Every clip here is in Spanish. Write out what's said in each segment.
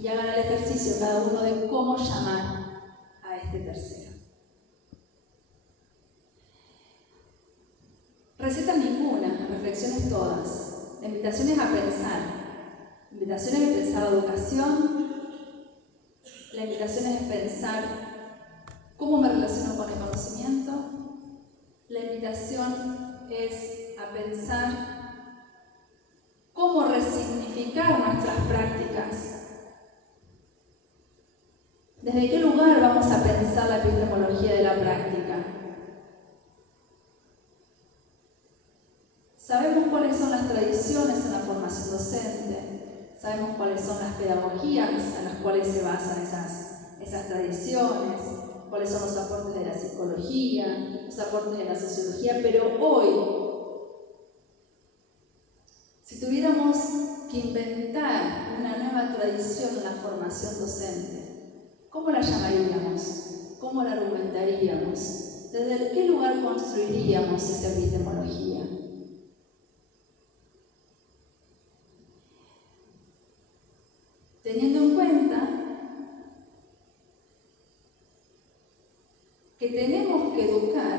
y hagan el ejercicio cada uno de cómo llamar a este tercero. Recetas ninguna, reflexiones todas. La invitación es a pensar. La invitación es a pensar la educación. La invitación es pensar cómo me relaciono con el conocimiento. La invitación es a pensar cómo resignificar nuestras prácticas. ¿Desde qué lugar vamos a pensar la epistemología de la práctica? Sabemos cuáles son las tradiciones en la formación docente, sabemos cuáles son las pedagogías en las cuales se basan esas tradiciones, cuáles son los aportes de la psicología, los aportes de la sociología, pero hoy, si tuviéramos que inventar una nueva tradición en la formación docente, ¿cómo la llamaríamos? ¿Cómo la argumentaríamos? ¿Desde qué lugar construiríamos esa epistemología? Teniendo en cuenta que tenemos que educar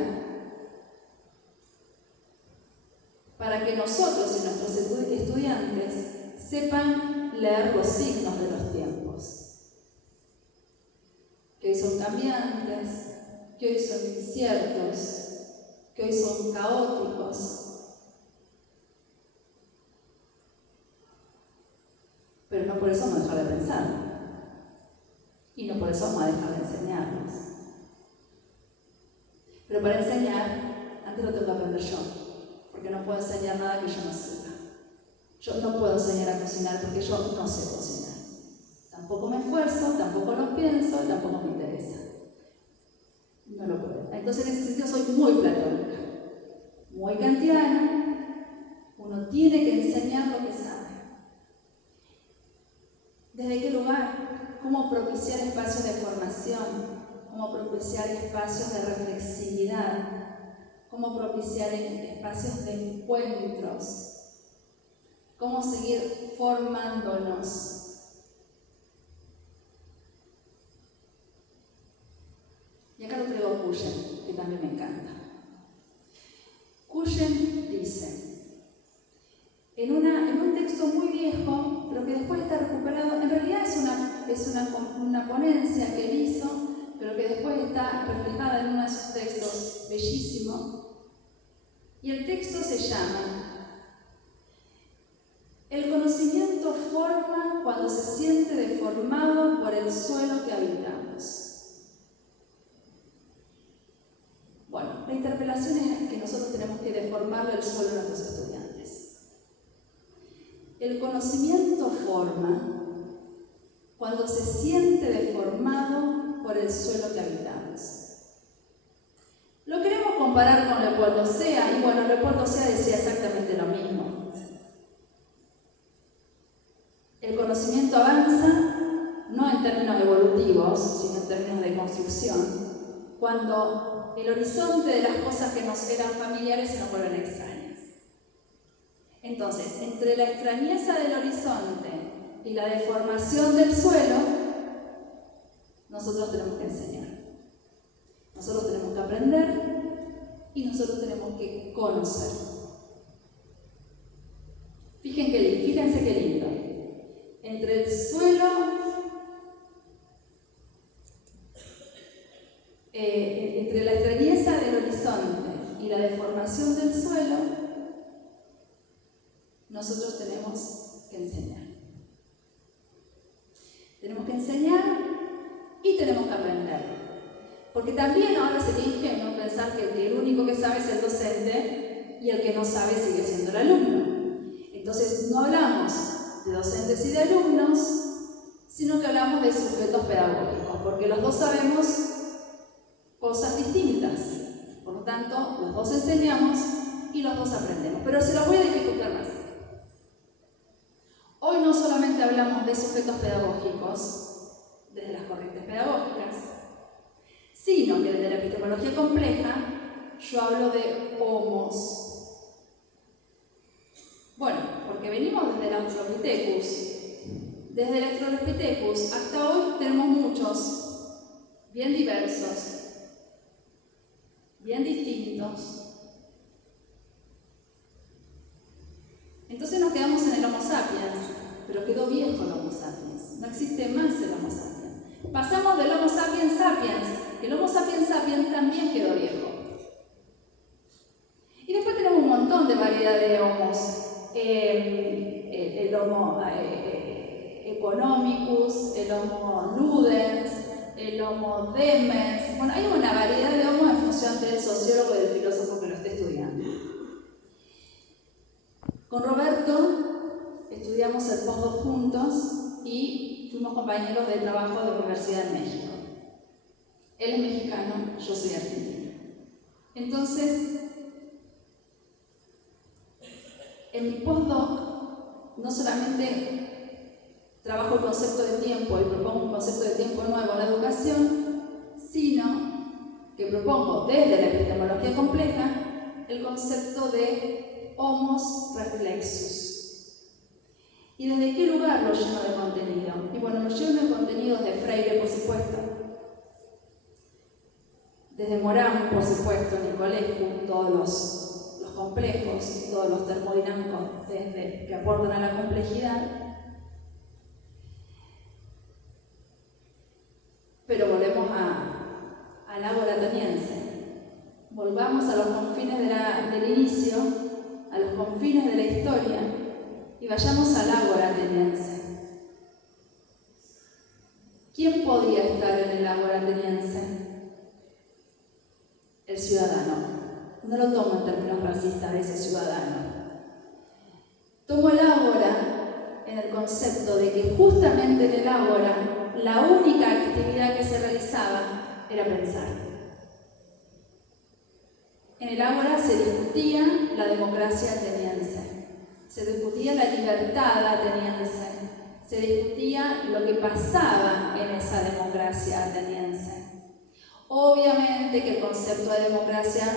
para que nosotros y nuestros estudiantes sepan leer los signos de los tiempos, que hoy son cambiantes, que hoy son inciertos, que hoy son caóticos. Pero no por eso vamos a dejar de pensar. Y no por eso vamos a dejar de enseñarnos. Pero para enseñar, antes lo tengo que aprender yo. Porque no puedo enseñar nada que yo no sepa. Yo no puedo enseñar a cocinar porque yo no sé cocinar. Tampoco me esfuerzo, tampoco lo pienso, tampoco me interesa. No lo puedo. Entonces en ese sentido soy muy platónica, muy kantiana. Uno tiene que enseñar lo que sabe. ¿Desde qué lugar? ¿Cómo propiciar espacios de formación? ¿Cómo propiciar espacios de reflexividad? ¿Cómo propiciar espacios de encuentros? ¿Cómo seguir formándonos? Y acá lo traigo a Cuyen, que también me encanta. Cuyen dice, en un texto muy viejo, pero que después está recuperado, en realidad es una ponencia que él hizo, pero que después está reflejada en uno de sus textos bellísimo. Y el texto se llama El conocimiento forma cuando se siente deformado por el suelo que habitamos. Bueno, la interpelación es que nosotros tenemos que deformarle el suelo a nuestros estudiantes. El conocimiento forma cuando se siente deformado por el suelo que habitamos. Lo queremos comparar con Leopoldo Sea, y bueno, Leopoldo Sea decía exactamente lo mismo. El conocimiento avanza, no en términos evolutivos, sino en términos de construcción, cuando el horizonte de las cosas que nos eran familiares se nos vuelven extrañas. Entonces, entre la extrañeza del horizonte y la deformación del suelo, nosotros tenemos que enseñar. Nosotros tenemos que aprender y nosotros tenemos que conocer. Fíjense qué lindo. Entre el suelo, entre la extrañeza del horizonte y la deformación del suelo, nosotros tenemos que enseñar. Tenemos que enseñar y tenemos que aprender. Porque también ahora sería ingenuo pensar que el único que sabe es el docente y el que no sabe sigue siendo el alumno. Entonces no hablamos de docentes y de alumnos, sino que hablamos de sujetos pedagógicos, porque los dos sabemos cosas distintas. Por lo tanto, los dos enseñamos y los dos aprendemos. Pero se los voy a dificultar más. Hoy no solamente hablamos de sujetos pedagógicos, desde las corrientes pedagógicas, sino que desde la epistemología compleja yo hablo de homos. Bueno, porque venimos desde el Australopithecus, desde el Australopithecus hasta hoy tenemos muchos, bien diversos, bien distintos. Entonces nos quedamos en el Homo sapiens, pero quedó viejo el Homo sapiens, no existe más el Homo sapiens. Pasamos del Homo sapiens sapiens, el Homo sapiens sapiens también quedó viejo. Y después tenemos un montón de variedad de homos, el Homo economicus, el Homo ludens, el Homo demens. Bueno, hay una variedad de homos en función del sociólogo y del filósofo que lo esté estudiando. Con Roberto estudiamos el postdoc juntos y fuimos compañeros de trabajo de la Universidad de México. Él es mexicano, yo soy argentina. Entonces, en mi postdoc no solamente trabajo el concepto de tiempo y propongo un concepto de tiempo nuevo en la educación, sino que propongo desde la epistemología compleja el concepto de homos reflexus. ¿Y desde qué lugar lo lleno de contenido? Y bueno, lo lleno de contenidos de Freire, por supuesto, desde Morán, por supuesto, Nicolescu, todos los complejos, todos los termodinámicos que aportan a la complejidad. Pero volvemos al ágora ateniense. Volvamos a los confines del inicio, a los confines de la historia, y vayamos al ágora ateniense. ¿Quién podía estar en el ágora ateniense? El ciudadano. No lo tomo en términos racistas de ese ciudadano. Tomo el ágora en el concepto de que justamente en el ágora la única actividad que se realizaba era pensar. En el ágora se discutía la democracia ateniense, se discutía la libertad ateniense, se discutía lo que pasaba en esa democracia ateniense. Obviamente que el concepto de democracia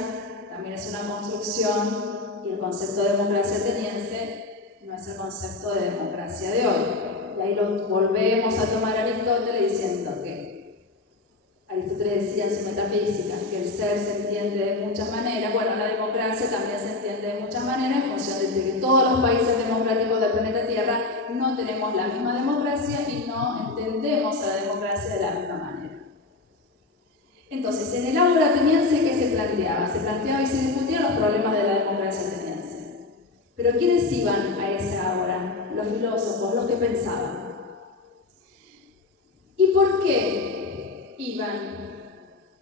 también es una construcción y el concepto de democracia ateniense no es el concepto de democracia de hoy. Y ahí lo volvemos a tomar a Aristóteles diciendo que Aristóteles decía en su metafísica que el ser se entiende de muchas maneras. Bueno, la democracia también se entiende de muchas maneras en función de que todos los países democráticos del planeta Tierra no tenemos la misma democracia y no entendemos a la democracia de la misma manera. Entonces, en el ágora ateniense, ¿qué se planteaba? Se planteaba y se discutían los problemas de la democracia ateniense. Pero ¿quiénes iban a esa ágora? Los filósofos, los que pensaban. ¿Y por qué iban?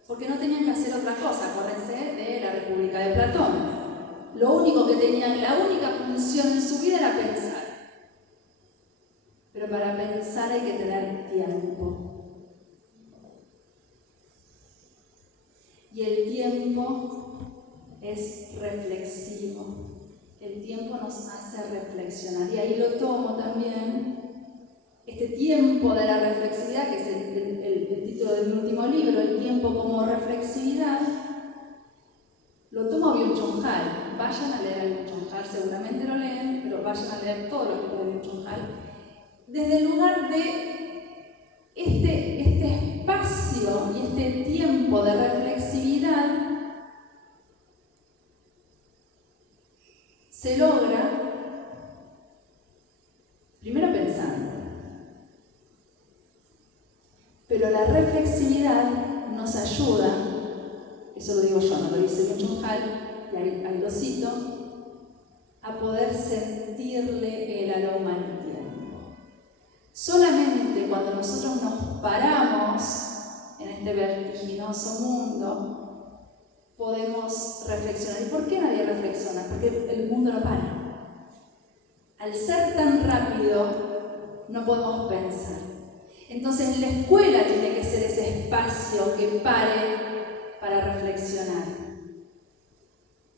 Porque no tenían que hacer otra cosa, acuérdense de la República de Platón. Lo único que tenían, la única función en su vida era pensar. Pero para pensar hay que tener tiempo. Y el tiempo es reflexivo. El tiempo nos hace reflexionar. Y ahí lo tomo también, este tiempo de la reflexividad, que es el título de mi último libro, el tiempo como reflexividad, lo tomo a Byung-Chul Han. Vayan a leer a Byung-Chul Han, seguramente lo leen, pero vayan a leer todo lo que de Byung-Chul Han. Desde el lugar de este espacio y este tiempo de reflexividad se logra primero pensando, pero la reflexividad nos ayuda, eso lo digo yo, no lo dice Byung-Chul Han, y ahí lo cito, a poder sentirle el aroma al tiempo. Solamente cuando nosotros nos paramos en este vertiginoso mundo, podemos reflexionar. ¿Y por qué nadie reflexiona? Porque el mundo no para. Al ser tan rápido, no podemos pensar. Entonces, la escuela tiene que ser ese espacio que pare para reflexionar.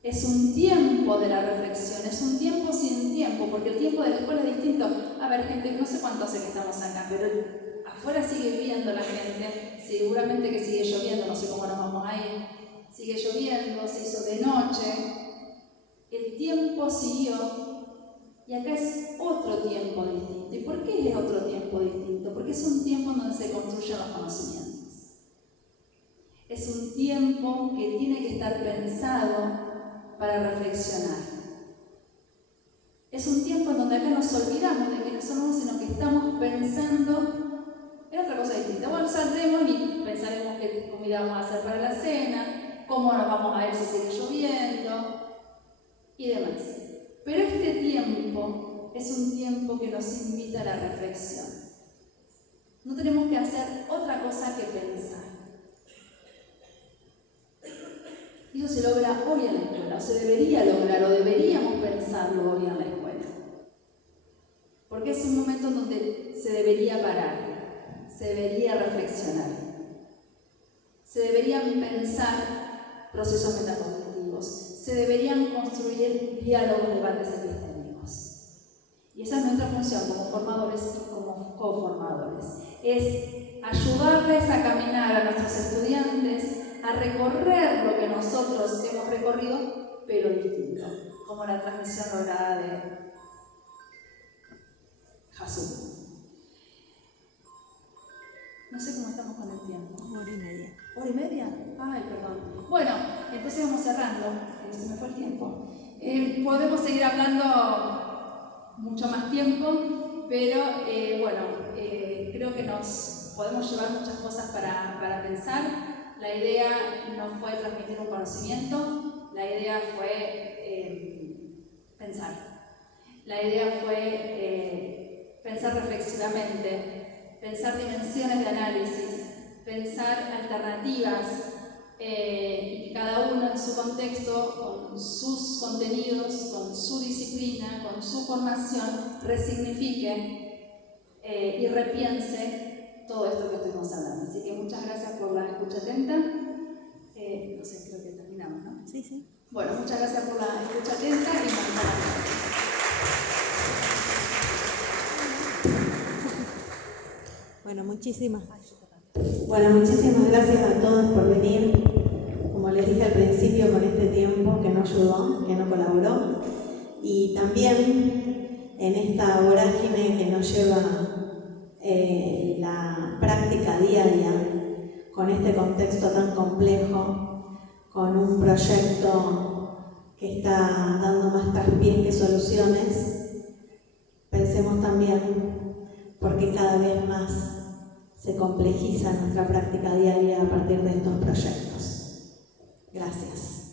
Es un tiempo de la reflexión, es un tiempo sin tiempo, porque el tiempo de la escuela es distinto. A ver, gente, no sé cuánto hace que estamos acá, pero afuera sigue viviendo la gente, seguramente que sigue lloviendo, no sé cómo nos vamos a ir, sigue lloviendo, se hizo de noche, el tiempo siguió, y acá es otro tiempo distinto. distinto. ¿Y por qué es otro tiempo distinto? Porque es un tiempo en donde se construyen los conocimientos. Es un tiempo que tiene que estar pensado para reflexionar. Es un tiempo en donde acá nos olvidamos de quiénes somos, sino que estamos pensando en otra cosa distinta. Bueno, saldremos y pensaremos qué comida vamos a hacer para la cena, cómo nos vamos a ver si sigue lloviendo y demás. Pero este tiempo es un tiempo que nos invita a la reflexión. No tenemos que hacer otra cosa que pensar. Y eso se logra hoy en la escuela, o se debería lograr, o deberíamos pensarlo hoy en la escuela. Porque es un momento en donde se debería parar, se debería reflexionar, se deberían pensar procesos metacognitivos, se deberían construir diálogos, debates epistémicos. Y esa es nuestra función como formadores y como coformadores, es ayudarles a caminar a nuestros estudiantes, a recorrer lo que nosotros hemos recorrido, pero distinto, como la transmisión lograda de Jesús. No sé cómo estamos con el tiempo. 1h30. ¿1 hora y media? Ay, perdón. Bueno, entonces vamos cerrando, se me fue el tiempo. Podemos seguir hablando mucho más tiempo, pero creo que nos podemos llevar muchas cosas para pensar. La idea no fue transmitir un conocimiento, la idea fue pensar. La idea fue pensar reflexivamente, pensar dimensiones de análisis, pensar alternativas y que cada uno en su contexto, con sus contenidos, con su disciplina, con su formación, resignifique y repiense todo esto que estuvimos hablando. Así que muchas gracias por la escucha atenta. No sé, creo que terminamos, ¿no? Sí, sí. Bueno, muchas gracias por la escucha atenta y Bueno, muchísimas gracias a todos por venir. Como les dije al principio, con este tiempo que no ayudó, que no colaboró. Y también en esta vorágine que nos lleva la práctica diaria, con este contexto tan complejo, con un proyecto que está dando más traspiés que soluciones, pensemos también porque cada vez más se complejiza nuestra práctica diaria a partir de estos proyectos. Gracias.